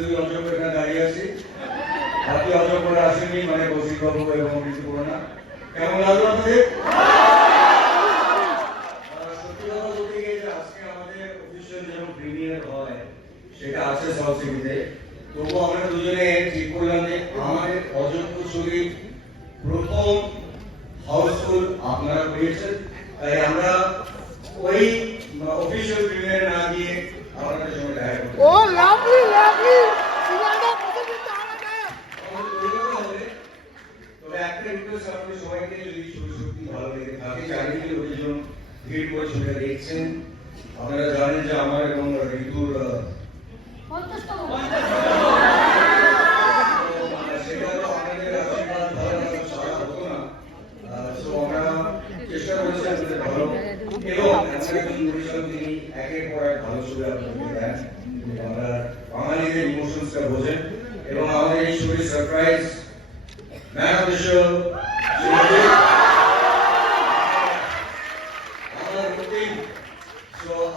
দুই অঞ্চল এখানে দাঁড়িয়ে আছি, বাকি অঞ্চল আসেনি, মানে কৌশিকবাবু এবং ঋতুপর্ণা। কেমন লাগলো আপনাদের? সত্যি কথা বলতে গিয়ে যে আজকে আমাদের অফিসিয়াল যখন প্রিমিয়ার হয় সেটা আছে সাউথ সিটিতে, তবুও আমরা দুজনে ঠিক করলাম যে আমাদের অযোগ্য ছবি প্রথম হাউসফুল আপনারা করিয়েছেন, তাই আমরা ওই অফিসিয়াল প্রিমিয়ারে না গিয়ে আপনাদের সঙ্গে দেখা করতে। ও লাভলি লাভলি তবে একটা রিকোয়েস্ট আপনাদের সবাইকে, যদি ছবি সত্যি ভালো লেগে থাকে, চারিদিকে লোকজন ভিড় করে ছবিটা দেখছেন, আপনারা জানেন যে আমার এবং ঋতুর সেটা তো আপনাদের আশীর্বাদ ভালো লাগা ছাড়া হতো না। তো আমরা চেষ্টা করেছি আপনাদের ভালো, এবং একজন পরিচালক তিনি একের পর এক ভালো ছবি আপনাদের দেন, আমরা বাঙালিদের ইমোশনসটা বোঝেন, এবং আমাদের এই ছবির surprise man of the show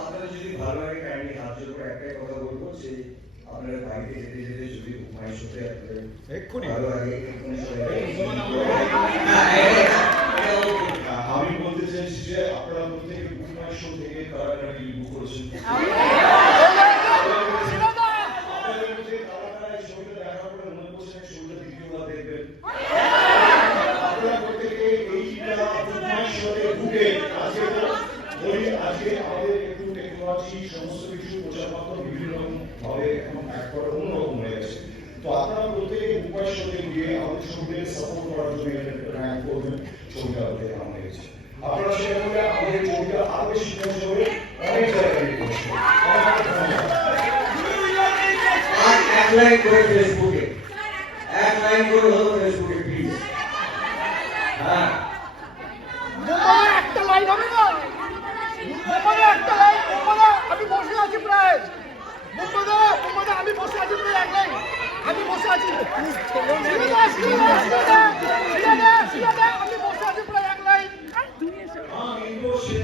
আপনাদের যদি ভালো লাগে কাইন্ডলি হাত জোর করে একটাই কথা বলবো যে আপনারা বাইরে যেতে যেতে যদি মায়ের সাথে আপনাদের ভালো লাগে আমি বলতে চাইছি যে আপনারা প্রত্যেকে বুকমাই শো থেকে কারাকারি বুক করেছেন। আপনাদের মধ্যে কারাকারা এই ছবিটা দেখার পরে মনে করছেন ছবিটা দ্বিতীয়বার দেখবেন। আপনারা প্রত্যেকে এইটা বুকমাই শোতে ঢুকে আজকে আমাদের একটু টেকনোলজি সমস্ত কিছু প্রচারপত্র বিভিন্ন রকম ভাবে এখন একবারে অন্যরকম হয়ে গেছে। তো আপনারা প্রত্যেকে বুকমাই শোতে গিয়ে আমাদের ছবিটাকে সাপোর্ট করার জন্য র্যাঙ্ক করবেন, ছবিটা দেখানো হয়েছে। আপনারা সেটা করে আমাদের ছবিটা আরো বেশি পৌঁছবে, অনেক জায়গায় পৌঁছবে। এক লাইন করে ফেসবুকে, এক লাইন করে হলো ফেসবুকে প্লিজ। হ্যাঁ একটা লাইন হবে না, একটা লাইন আমি বসে আছি প্রায়, আমি বসে আছি প্রায় এক লাইন, আমি বসে আছি আমি বসে আছি প্রায় এক লাইন। আমি বসে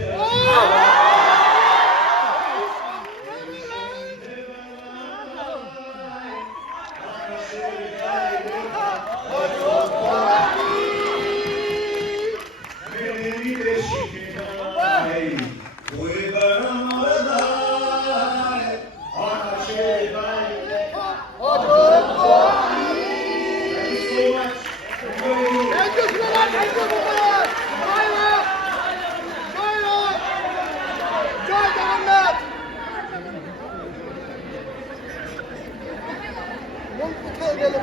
কোথায় গেল?